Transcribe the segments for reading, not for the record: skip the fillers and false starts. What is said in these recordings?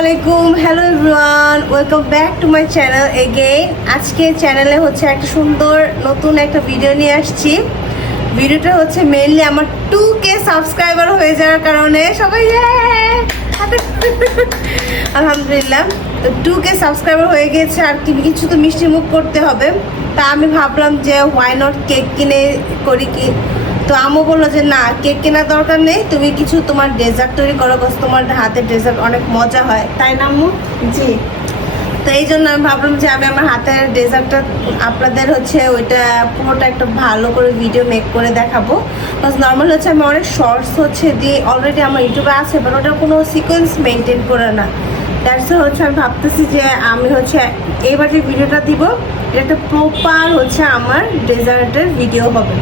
আলাইকুম, hello everyone, welcome back to my channel again. আজকে চ্যানেলে হচ্ছে একটা সুন্দর নতুন একটা ভিডিও নিয়ে আসছি। ভিডিওটা হচ্ছে মেইনলি আমার 2K সাবস্ক্রাইবার হয়ে যাওয়ার কারণে সবাই আলহামদুলিল্লাহ। তো 2K সাবস্ক্রাইবার হয়ে গেছে, আর কিছু তো মিষ্টি মুখ করতে হবে। তা আমি ভাবলাম যে হোয়াই নট কেক কিনে করি কি। তো আম্মু বললো যে না, কেক কেনার দরকার নেই, তুমি কিছু তোমার ডেজার্ট তৈরি করো, বাস তোমার হাতের ডেজার্ট অনেক মজা হয়, তাই না আম্মু? জি। তো এই জন্য আমি ভাবলাম যে আমি আমার হাতের ডেজার্টটা আপনাদের হচ্ছে ওইটা পুরোটা একটা ভালো করে ভিডিও মেক করে দেখাবো। বাস নর্মাল হচ্ছে আমি অনেক শর্টস হচ্ছে দিয়ে অলরেডি আমার ইউটিউবে আছে, বাট ওটার কোনো সিকোয়েন্স মেনটেন করে না। দ্যাটস হচ্ছে আমি ভাবতেছি যে আমি হচ্ছে এইবার যে ভিডিওটা দিব এটা একটা প্রপার হচ্ছে আমার ডেজার্টের ভিডিও হবে।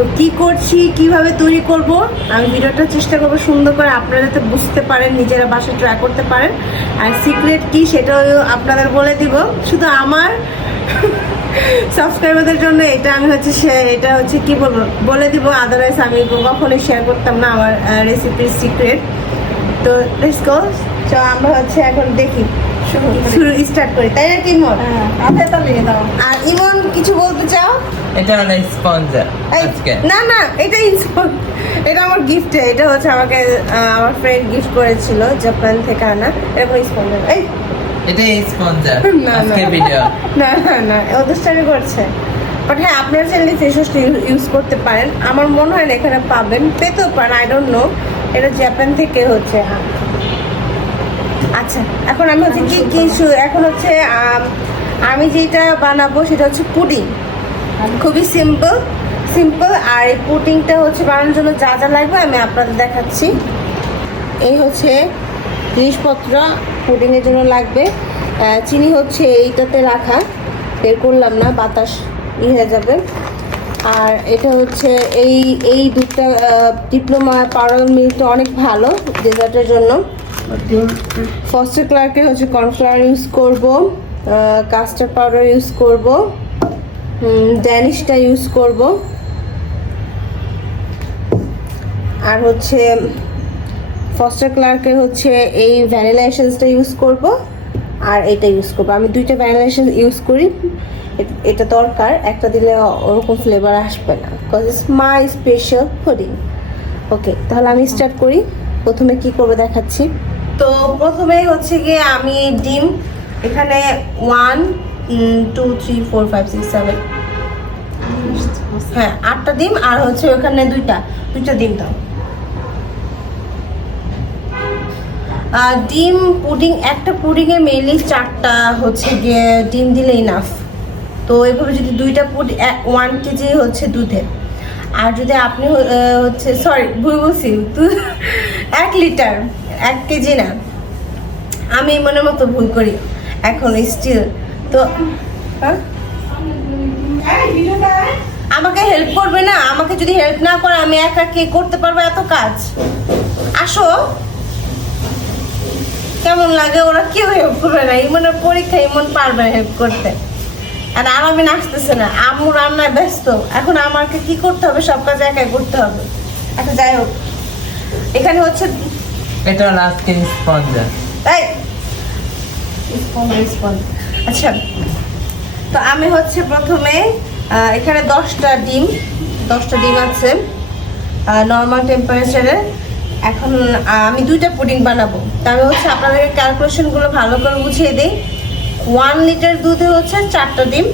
তো কি করছি, কিভাবে তৈরি করব, আমি ভিডিওটা চেষ্টা করবো সুন্দর করে আপনারা যাতে বুঝতে পারেন, নিজেরা বাসায় ট্রাই করতে পারেন। আর সিক্রেট কি সেটাও আপনাদের বলে দিব, শুধু আমার সাবস্ক্রাইবারদের জন্য এটা আমি হচ্ছে এটা হচ্ছে কি বলবো বলে দিব, আদারওয়াইজ আমি কখনোই শেয়ার করতাম না আমার রেসিপির সিক্রেট। তো লেটস গো। তো আমরা হচ্ছে এখন দেখি শুরু স্টার্ট করি, তাই না? কি ইমন? আর ইমন কিছু বলতে চাও? এটা অনেক স্পঞ্জার আজকে না না, এটা এটা আমার গিফট। এটা হচ্ছে আমাকে আমার ফ্রেন্ড গিফট করেছিল, জাপান থেকে আনা। এরকম স্পঞ্জার এটা স্পঞ্জার না আজকে ভিডিও না না না, ওদের স্টাইল করছে। বাট হ্যাঁ, আপনারা চাইলে ফেস ওয়াশটা ইউজ করতে পারেন। আমার মনে হয় না এখানে পাবেন, পেতেও পারেন, আই ডোন্ট নো। এটা জাপান থেকে হচ্ছে। আচ্ছা, এখন আমি হচ্ছে কি এখন হচ্ছে আমি যেটা বানাবো সেটা হচ্ছে পুডিং। খুবই সিম্পল। আর এই পুডিংটা হচ্ছে বানানোর জন্য যা যা লাগবে আমি আপনাদের দেখাচ্ছি। এই হচ্ছে জিনিসপত্র পুডিংয়ের জন্য লাগবে। চিনি হচ্ছে এইটাতে রাখা, বের করলাম না, বাতাস হয়ে যাবে। আর এটা হচ্ছে এই দুধটা ডিপ্লোমা পাউডার মিল্কটা অনেক ভালো ডেজার্টের জন্য। ফস্টার ক্লার্কের হচ্ছে কর্নফ্লাওয়ার ইউজ করব, কাস্টার্ড পাউডার ইউজ করব, ড্যানিশটা ইউজ করব, আর হচ্ছে ফস্টার ক্লার্কের হচ্ছে এই ভ্যানিলা এসেন্সটা ইউজ করব, আর এটা ইউজ করব। আমি দুইটা ভ্যানিলা এসেন্স ইউজ করি, এটা দরকার, একটা দিলে ওরকম ফ্লেভার আসবে না, because it's my special pudding. Okay, তাহলে আমি স্টার্ট করি। প্রথমে কি করবো দেখাচ্ছি। তো প্রথমে হচ্ছে গিয়ে আমি ডিম, এখানে 1 2 3 4 5 6 7 হ্যাঁ 8টা ডিম, আর হচ্ছে ওখানে দুইটা ডিম দাও। ডিম পুডিং, একটা পুডিংয়ে মেনলি 4টা হচ্ছে গিয়ে ডিম দিলে ইনাফ। তো এইভাবে যদি 2টা 1 কেজি হচ্ছে দুধে, আর যদি আপনি হচ্ছে সরি ভুল বলছি 1 লিটার 1 কেজি না, আমি মনের মতো ভুল করি এখন স্টিল। তো আমাকে হেল্প করবে না? আমাকে যদি হেল্প না করে আমি একা কে করতে পারবো এত কাজ? আসো, কেমন লাগে? ওরা কেউ হেল্প করবে না, ইমনের পরীক্ষা, ইমন পারবে হেল্প করতে। আর আমি আসতেছে না, আম্মু রান্নায় ব্যস্ত, এখন আমাকে কি করতে হবে? সব কাজ একাই করতে হবে। আচ্ছা যাই হোক, এখানে হচ্ছে এটা লাস্ট স্পঞ্জার। তাই আচ্ছা, তো আমি হচ্ছে প্রথমে এখানে 10টা ডিম আছে নর্মাল টেম্পারেচারে। এখন আমি 2টা পুডিং বানাবো, তা আমি হচ্ছে আপনাদেরকে ক্যালকুলেশনগুলো ভালো করে বুঝিয়ে দিই। 1 লিটার দুধে হচ্ছে 4টা ডিম,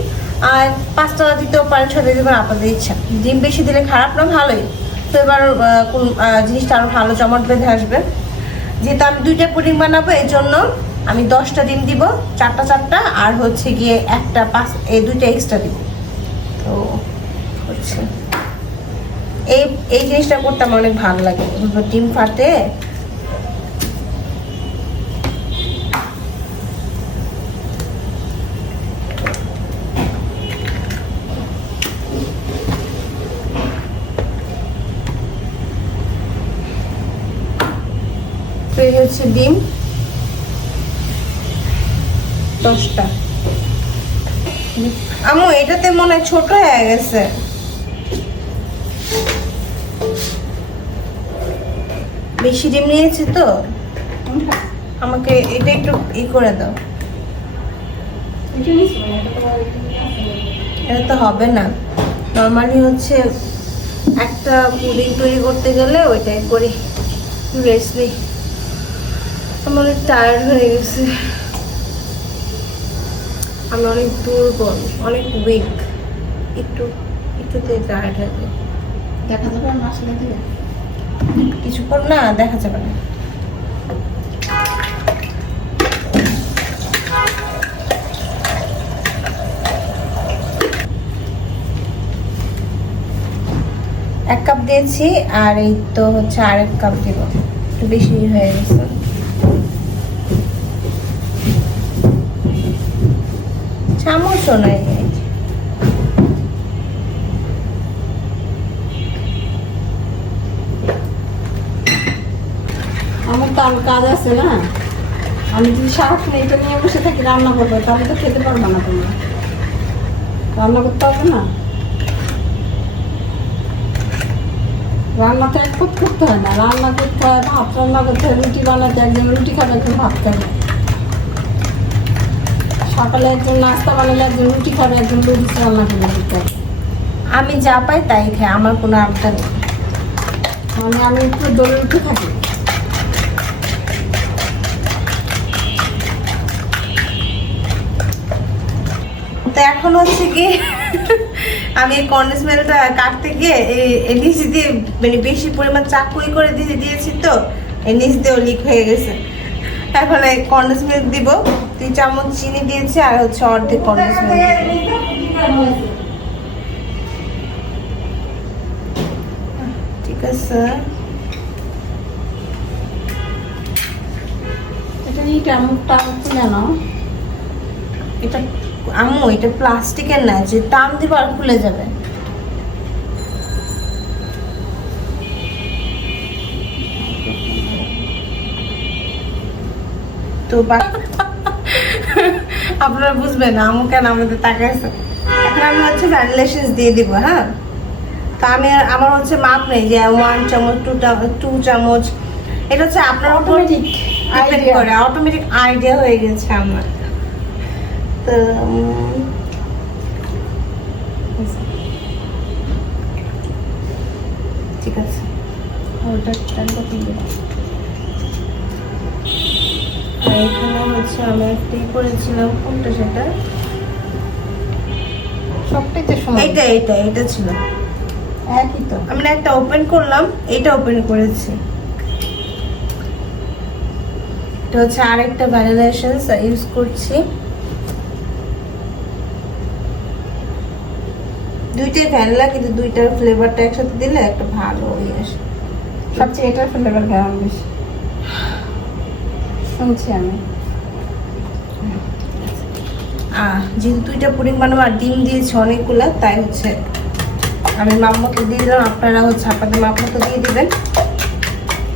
আর 5টা দিতেও পারেন, 6টা দিতে পারেন, আপনাদের ইচ্ছা। ডিম বেশি দিলে খারাপ না, ভালোই। তো এবার কোন জিনিসটা আরও ভালো জমাট বেঁধে আসবে। যেহেতু আমি 2টা পুডিং বানাবো, এই জন্য আমি 10টা ডিম দিব, 4টা, আর হচ্ছে গিয়ে একটা 2টা এক্সট্রা দিব। তো হচ্ছে এই জিনিসটা করতে আমার অনেক ভালো লাগে, ডিম ফাটে। তো এই হচ্ছে ডিম 10টা। আম্মু এটাতে মনে হয় ছোট হয়ে গেছে। বেশি ডিম নিয়েছি তো। আমাকে এটা একটু করে দাও। এটা তো হবে না, নর্মালি হচ্ছে একটা পুডিং তৈরি করতে গেলে ওইটাই করি। রেস্ট নেই, আমি অনেক টায়ার্ড হয়ে গেছি, আমি অনেক দুর্বল, অনেক উইক, একটুতে টায়ার্ড হয়ে যায়। দেখা যাবে আমার আসলে থেকে কিছুক্ষণ না দেখা যাবে না। এক কাপ দিয়েছি আর এই তো হচ্ছে আরেক কাপ দিব, একটু বেশি হয়ে গেছে। চামচও নাই। আমার তো আর কাজ আছে না, আমি যদি সারাক্ষণ এটা নিয়ে বসে থাকি রান্না করবো তাহলে তো খেতে পারবো না, তোমরা রান্না করতে হবে না। রান্না তো এক করতে হয় না, রান্না করতে হয়, ভাত রান্না করতে হয়, রুটি বানাতে একজন রুটি খাবে একজন ভাত খাবে, সকালে একজন নাস্তা বানালে একজন রুটি খাবে একজন রুটি রান্না করবে দিতে হবে। আমি যা পাই তাই খাই, আমার কোনো আবদার নেই। মানে আমি একটু দৌড়ে উঠে থাকি। তো এখন হচ্ছে কি আমি কন্ডেন্স মিল্কটা কাটতে গিয়ে এই নিচ দিয়ে মানে বেশি পরিমাণ চাকুই করে দিয়েছি, তো এই নিচ দিয়েও লিক হয়ে গেছে। এখন এই কন্ডেন্স মিল্ক দিব, 2 চামচ চিনি দিয়েছি আর হচ্ছে অর্ধেক কন্ডেন্স মিল্ক। ঠিক আছে, এটা এইটা মুখটা খুলে নাও। এটা আম্মু এটা প্লাস্টিকের না, যে টান দিব আর খুলে যাবে। তো আপনারা বুঝবেন আম্মু কেন আমাদের তাকাইছে। এখন আমি হচ্ছে ভ্যানিলা এসেন্স দিয়ে দিব। হ্যাঁ, তা আমি আমার হচ্ছে মাপ নেই যে 1 চামচ 2 চামচ, এটা হচ্ছে আপনার অটোমেটিক ডিপেন্ড করে, অটোমেটিক আইডিয়া হয়ে গেছে আমার। তো ঠিক আছে, ওটা টানটা তুলবে। আর এখানে হচ্ছে আমি একটি করেছিলাম, কোনটা সেটা, সবটাই তো সময় এটা ছিল একই তো। আমি না একটা ওপেন করলাম, এটা ওপেন করেছি। এটা হচ্ছে আরেকটা ভ্যানিলা এসেন্স ইউজ করছি। দুইটাই ভ্যানিলা, কিন্তু দুইটার ফ্লেভারটা একসাথে দিলে একটা ভালো হয়ে আসে। সবচেয়ে এটার ফ্লেভার গরম বেশি শুনছি আমি। যেহেতু দুইটা পুডিং বানাবো আর ডিম দিয়েছি অনেকগুলা, তাই হচ্ছে আমি মাপ মতো দিয়ে দিলাম, আপনারা হচ্ছে আপনাদের মাপ মতো দিয়ে দিবেন।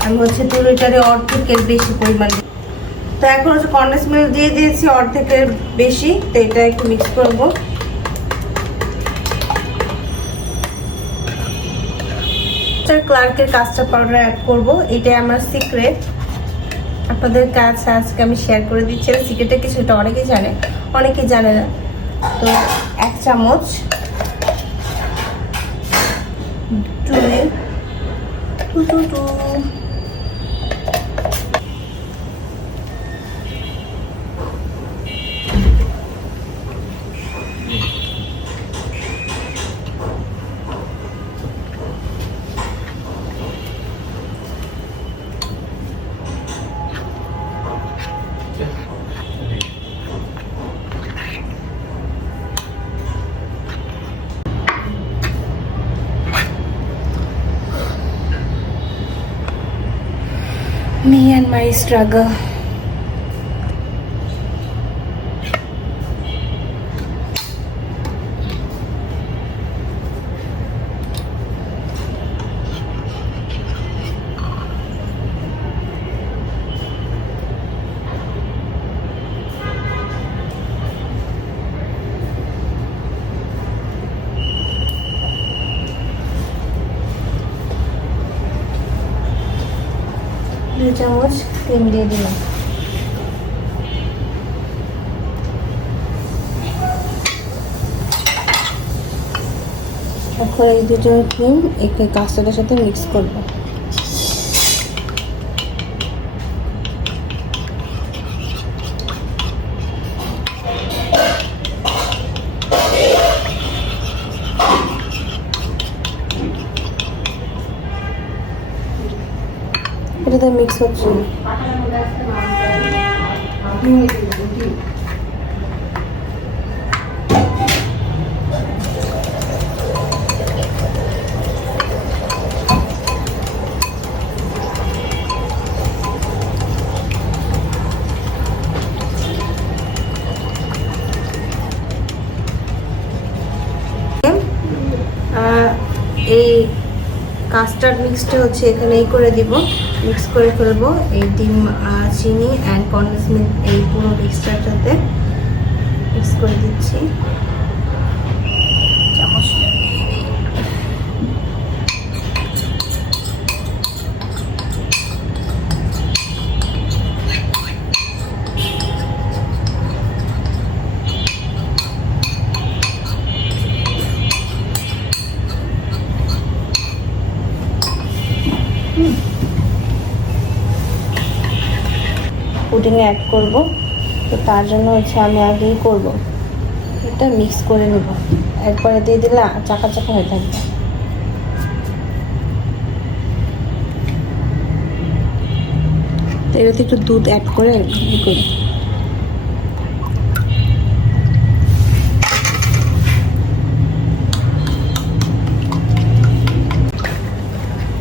আমি হচ্ছে 2 লিটারে অর্ধেকের বেশি পরিমাণ। তো এখন হচ্ছে কন্ডেন্স মিল্ক দিয়ে দিয়েছি অর্ধেকের বেশি, তো এটা একটু মিক্স করবো। ক্লার্কের কাস্টার্ড পাউডার অ্যাড করবো, এটাই আমার সিক্রেট। আপনাদের কাছে আজকে আমি শেয়ার করে দিচ্ছি, সিক্রেটটা কিছু, এটা অনেকেই জানে, অনেকেই জানে না। তো 1 চামচ, 2 Me and my struggle. दो चामच क्रीम दे दिया। এখন এই দুটো ডিম একটু কাস্টার্ডের সাথে মিক্স করবো। এটা তো মিক্স হচ্ছে না। এই কাস্টার্ড মিক্সটা হচ্ছে এখানে এই করে দিব, মিক্স করে ফেলবো এই ডিম চিনি অ্যান্ড কনডেন্স মিল্ক এই পুরো মিক্সটার সাথে মিক্স করে দিচ্ছি। চামচটা দিয়ে দিই। পুডিংয়ে অ্যাড করব, তো তার জন্য হচ্ছে আমি আগেই করব, এটা মিক্স করে নেব, একবারে দিয়ে দিলে চাকা চাকা হয়ে থাকবে। তো এটাতে একটু দুধ অ্যাড করে ই করি।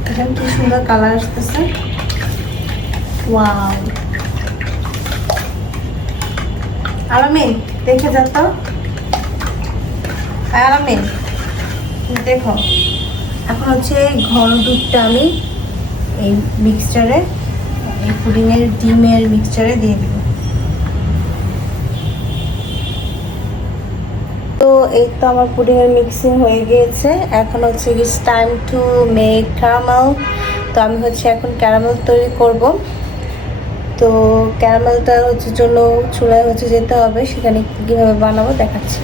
এখানে কি সুন্দর কালার আসতেছে, ওয়াও। আলামিন দেখে যা তো, আলামিন দেখো। এখন হচ্ছে ঘন দুধটা আমি এই মিক্সচারে, এই পুডিংয়ের ডিমের মিক্সচারে দিয়ে দিব। তো এই তো আমার পুডিংয়ের মিক্সিং হয়ে গিয়েছে। এখন হচ্ছে it's time to make caramel. তো আমি হচ্ছে এখন ক্যারামেল তৈরি করব। তো ক্যারামেলটা হচ্ছে জন্য চুলায় হচ্ছে যেতে হবে, সেখানে কীভাবে বানাবো দেখাচ্ছি।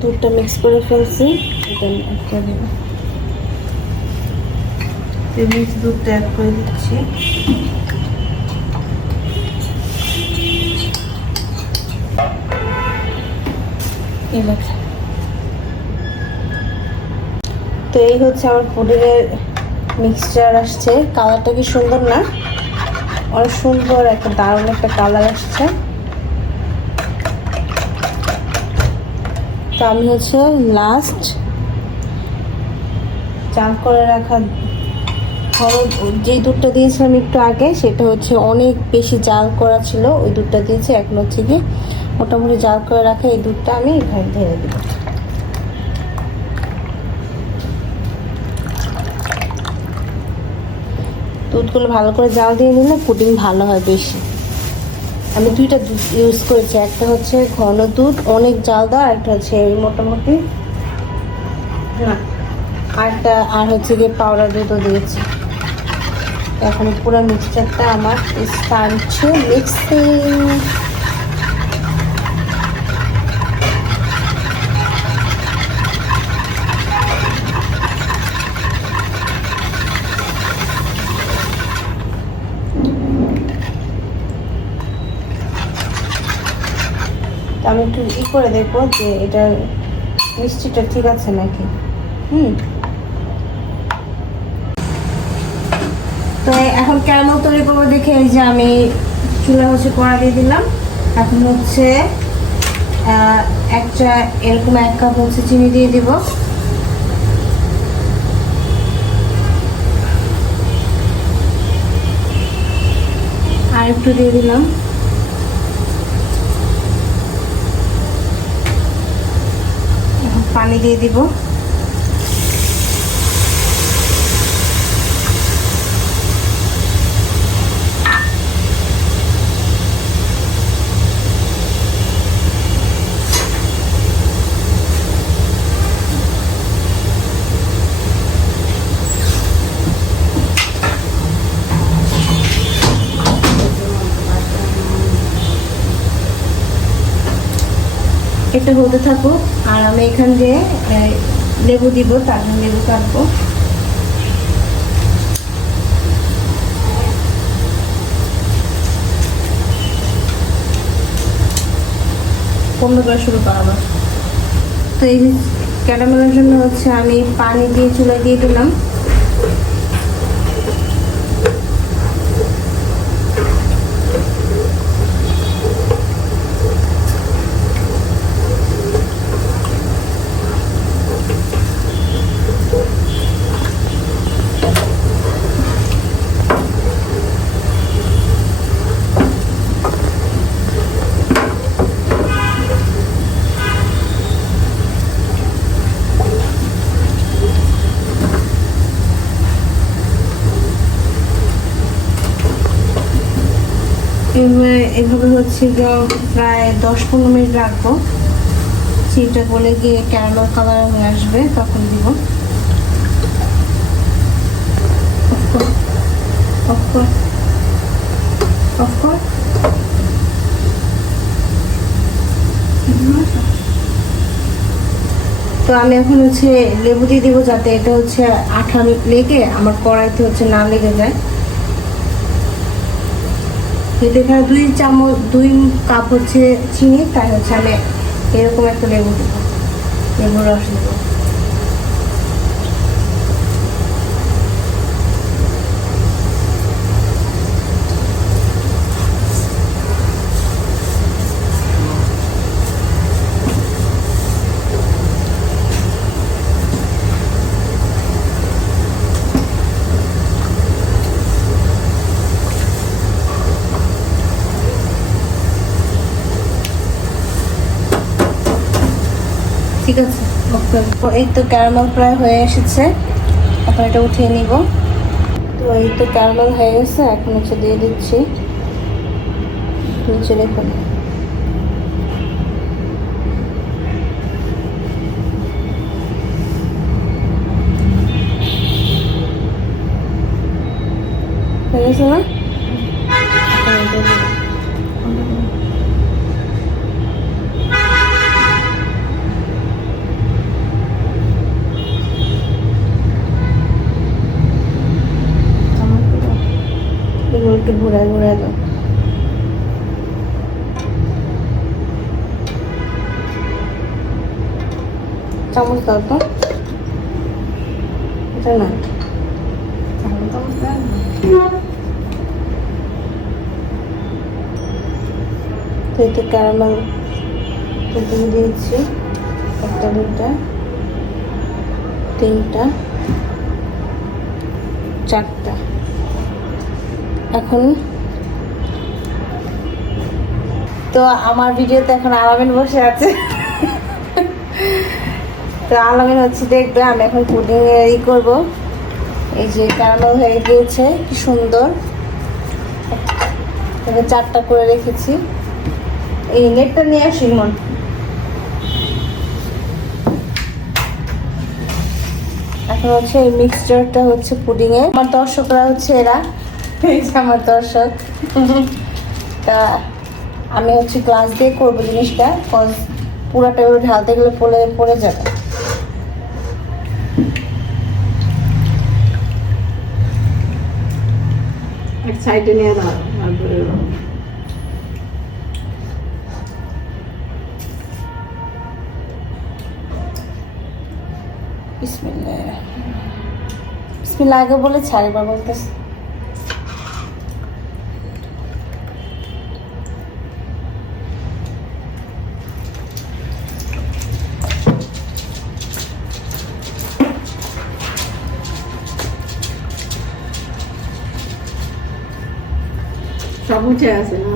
দুধটা মিক্স করে ফেলছি, এটা অ্যাড করে দেব। মিক্স দুধটা অ্যাড করে দিচ্ছি। তো এই হচ্ছে আমার পুডিংয়ের মিক্সচার আসছে। কালারটা কি সুন্দর না, অনেক সুন্দর একটা দারুণ একটা কালার আসছে। তো আমি হচ্ছে লাস্ট চাল করে রাখা যে দুধটা দিয়েছিলাম একটু আগে, সেটা হচ্ছে অনেক বেশি জাল করা ছিল, ওই দুধটা দিয়েছি। এখন হচ্ছে কি মোটামুটি জাল করে রাখা এই দুধটা আমি এখানে ঢেলে দেব। দুধগুলো ভালো করে জাল দিয়ে নিলে পুডিং ভালো হয় বেশি। আমি দুইটা দুধ ইউজ করেছি, একটা হচ্ছে ঘন দুধ অনেক জাল দেওয়া, একটা হচ্ছে মোটামুটি না, আর হচ্ছে গিয়ে পাউডার দুধও দিয়েছি। এখন পুরো মিক্সচারটা আমার টাইম টু মিক্সিং। আমি একটু করে দেখবো যে এটা মিষ্টিটা ঠিক আছে নাকি। তো এখন ক্যারামেল তৈরি করবো দেখে এই যে আমি চুলা হচ্ছে কড়া দিয়ে দিলাম। এখন হচ্ছে একটা এরকম 1 কাপ হচ্ছে চিনি দিয়ে দিব। আর একটু দিয়ে দিলাম। পানি দিয়ে দিব। এটা হতে থাকুক আর আমি এখান দিয়ে লেবু দিব, তার জন্য লেবু কাটবো। বন্ধ করা শুরু করাবো। তো এই ক্যারামেলের জন্য হচ্ছে আমি পানি দিয়ে চুলায় দিয়ে দিলাম। এভাবে হচ্ছে প্রায় 10-15 মিনিট রাখবো। চিনিটা গলে গিয়ে ক্যারামেল কালার হয়ে আসবে, তখন দিব। তো আমি এখন হচ্ছে লেবু দিয়ে দিব, যাতে এটা হচ্ছে আঠা লেগে আমার কড়াইতে হচ্ছে না লেগে যায়। এখানে 2 কাপ হচ্ছে চিনি, তাই হচ্ছে আমি এরকম একটা লেবু দেবো, লেবুর রস দেবো। ঠিক আছে, এই তো ক্যারামেল প্রায় হয়ে এসেছে, এখন এটা উঠিয়ে নিব। তো এই তো ক্যারামেল হয়ে গেছে, এখন হচ্ছে দিয়ে দিচ্ছি নিচে রেখে। হয়ে গেছে না? একটু ঘুরায় ঘুরায় দাও। চামচ দাও তো, এটা না তো এই তো ক্যারামেল দিয়েছি 1টা 2টা 3টা 4টা। এখন তো আমার ভিডিওতে এখন আলামিন বসে আছে। তো আলামিন হচ্ছে দেখবে আমি এখন পুডিং রেডি করবো। এই যে ক্যারামেল হয়ে গিয়েছে, কি সুন্দর। 4টা করে রেখেছি। এই নেটটা নিয়ে আসি মন। এখন হচ্ছে এই মিক্সচারটা হচ্ছে পুডিংয়ে। আমার দর্শকরা হচ্ছে এরা, এই যে আমার দর্শক। তা আমি হচ্ছে গ্লাস দিয়ে করবো জিনিসটা, কজ পুরাটা ঢালতে গেলে পড়ে যাবে। এক সাইডে নিয়ে দাও। বিসমিল্লাহ আগে বলে ছাড়িবার বলতেছে। সব উঠে আছে না?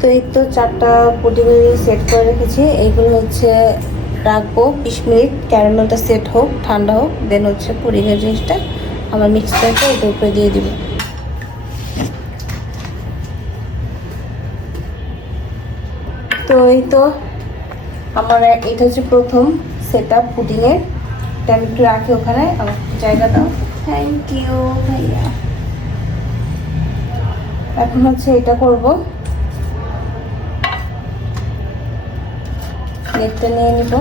তো এই তো 4টা পুডিং সেট করে রেখেছি। এইগুলো হচ্ছে রাখবো 20 মিনিট, ক্যারামেলটা সেট হোক, ঠান্ডা হোক, দেন হচ্ছে পুডিংয়ের জিনিসটা আমার মিক্সচারটা এর উপরে দিয়ে দিব। তো এই তো আমার এটা হচ্ছে প্রথম সেট আপ পুডিংয়ের। এটা আমি একটু রাখি ওখানে, আমার জায়গা দাও। থ্যাংক ইউ ভাইয়া। এখন হচ্ছে এটা করব। প্লেটটা নিয়ে নিব।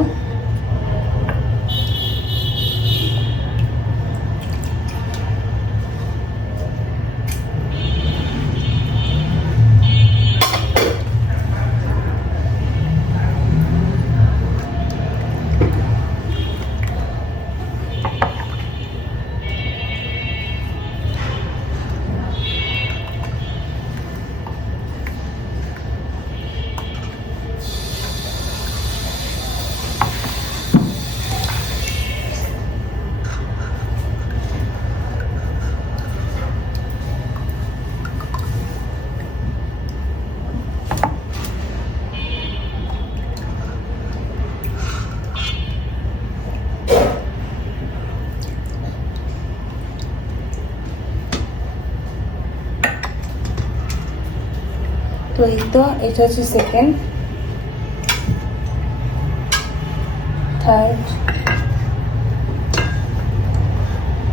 তো এই তো এটা হচ্ছে second, third.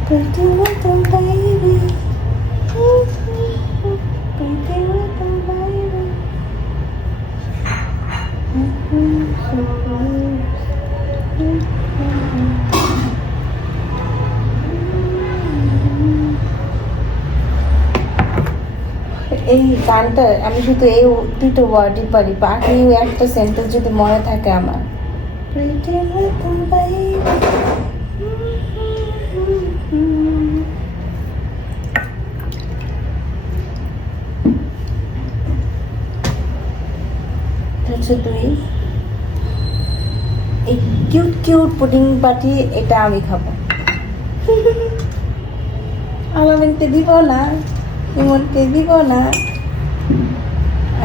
Pretty little baby, pretty little baby. এই গানটা আমি শুধু এই দুটো ওয়ার্ডই পারি, বাকি একটা সেন্টেন্স যদি মনে থাকে আমার। Pretty little baby. হচ্ছে দুই। এই কিউট কিউট পুডিং পাটি এটা আমি খাবো। আলামিনকে দিব না, ইমনকে দিব না।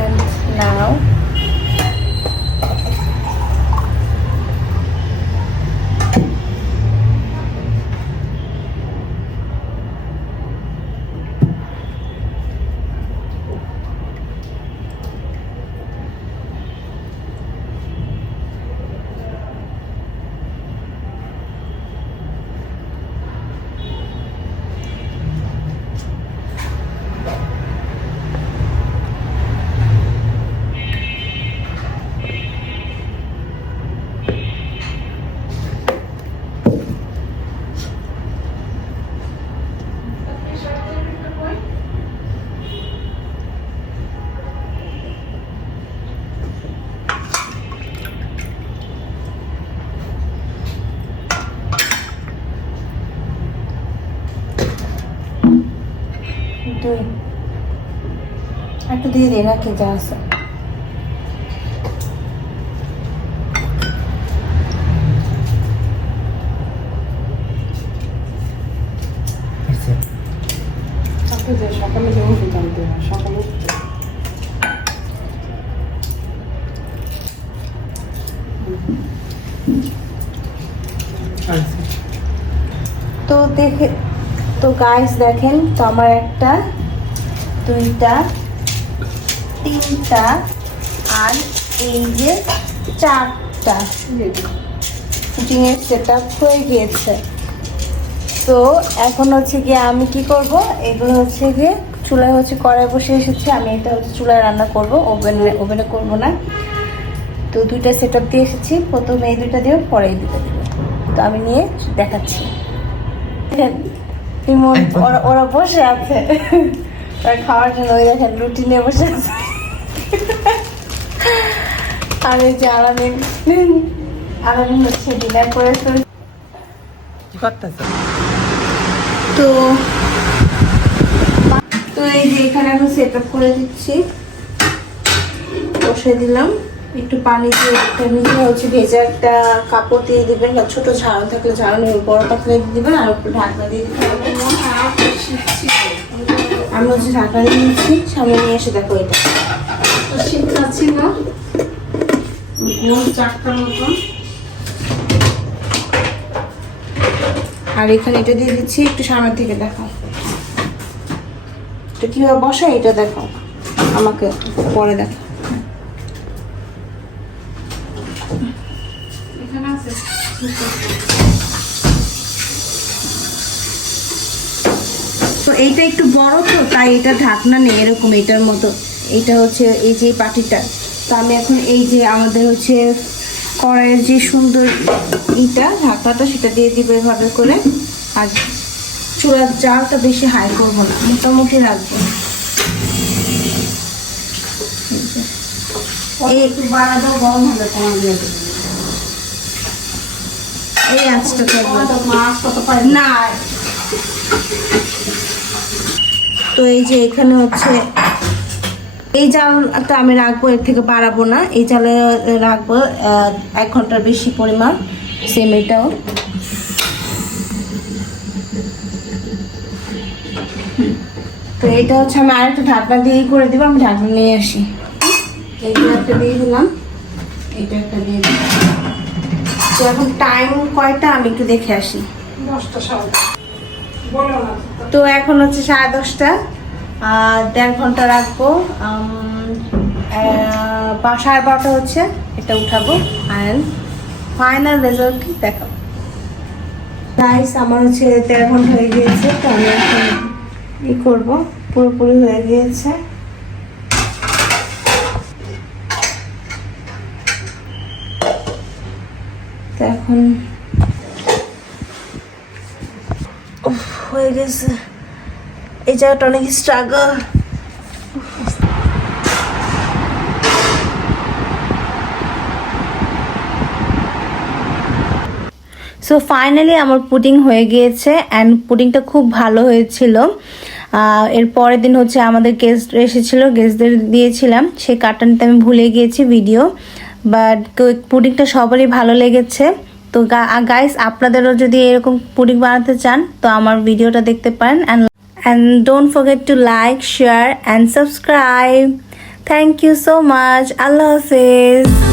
And now দুই একটু দিয়ে দিই নাকি যা আছে। সকালে যেমন জানতে হয় সকালে তো দেখে তো গাইস দেখেন তো আমার একটা, দুইটা, তিনটা আর এই যে চারটা পুডিংয়ের সেট আপ হয়ে গিয়েছে। তো এখন হচ্ছে গিয়ে আমি কি করব, এগুলো হচ্ছে গিয়ে চুলায় হচ্ছে কড়াই বসে এসেছে, আমি এটা হচ্ছে চুলায় রান্না করব, ওভেনে করব না। তো দুইটা সেট আপ দিয়ে এসেছি, প্রথমে এই দুইটা দিয়ে পরে এই দুইটা দিব। তো আমি নিয়ে দেখাচ্ছি। ওরা বসে আছে ওরা খাওয়ার জন্য, ওই দেখেন রুটি নিয়ে বসে আছে। আর এই যে আলামিন হচ্ছে ডিনার করে কি করতেছ? তো তো এই যে এখানে এখন সেট আপ করে দিচ্ছি, বসে দিলাম। একটু পানি দিয়ে একটা নিজে হচ্ছে ভেজা একটা কাপড় দিয়ে দিবেন, বা ছোট ঝাড়ু থাকলে ঝাড়ু বড় পাতলা দিয়ে দিবেন, আর একটু ঢাকনা দিয়ে দিতে হবে। আমি হচ্ছে ঢাকনা দিয়ে দিচ্ছি, সামনে নিয়ে এসে দেখো এটা শীত খাচ্ছি না চারটার মতন। আর এখানে এটা দিয়ে দিচ্ছি, একটু সামনের থেকে দেখো তো কিভাবে বসাই, এটা দেখো আমাকে পরে দেখো। এখানে আছে তো এইটা একটু বড়, তো তাই এটা ঢাকনা নেই এরকম এটার মতো। এইটা হচ্ছে এই যে পাটিটা। তো আমি এখন এই যে আমাদের হচ্ছে কড়াইয়ের যে সুন্দর ঢাকনাটা সেটা দিয়ে দিব এভাবে করে। আর চুলার জালটা বেশি হাই করবো না, মোটামুটি রাখবো। একটু বাড়াতেও গরম হলে তোমার দিয়ে দেবে। এই আঁচটা থাকবে মাছ কত পাই না। তো এই যে এখানে হচ্ছে এই জালটা আমি রাখবো, এর থেকে বাড়াবো না। এই জালে রাখবো 1 ঘন্টার বেশি পরিমাণ। সেম এটাও তো এটা হচ্ছে আমি আরেকটা ঢাকনা দিয়েই করে দিব। আমি ঢাকনা নিয়ে আসি। এইটা একটা দিয়ে দিলাম, এটা একটা দিয়ে দিলাম। তো এখন টাইম কয়টা আমি একটু দেখে আসি। 10টা সাড়ে বলো না তো এখন হচ্ছে 10:30, 1.5 ঘন্টা রাখবো। 12:30 হচ্ছে, এটা উঠাবো অ্যান্ড ফাইনাল রেজাল্ট দেখাবো। গাইস আমার হচ্ছে 13 ঘন্টা হয়ে গিয়েছে। তো আমি এখন ই করবো, পুরোপুরি হয়ে গিয়েছে। তো এখন হয়ে গেছে। এই জায়গাটা অনেক স্ট্রাগল। সো ফাইনালি আমার পুডিং হয়ে গিয়েছে অ্যান্ড পুডিংটা খুব ভালো হয়েছিল। এর পরের দিন হচ্ছে আমাদের গেস্ট এসেছিলো, গেস্টদের দিয়েছিলাম। সেই কার্ডটা নিতে আমি ভুলে গিয়েছি ভিডিও, বাট পুডিংটা সবারই ভালো লেগেছে। তো গাইস আপনাদেরও যদি এরকম পুডিং বানাতে চান তো আমার ভিডিওটা দেখতে পারেন। And don't forget to like, share and subscribe. Thank you so much. Allah Hafiz.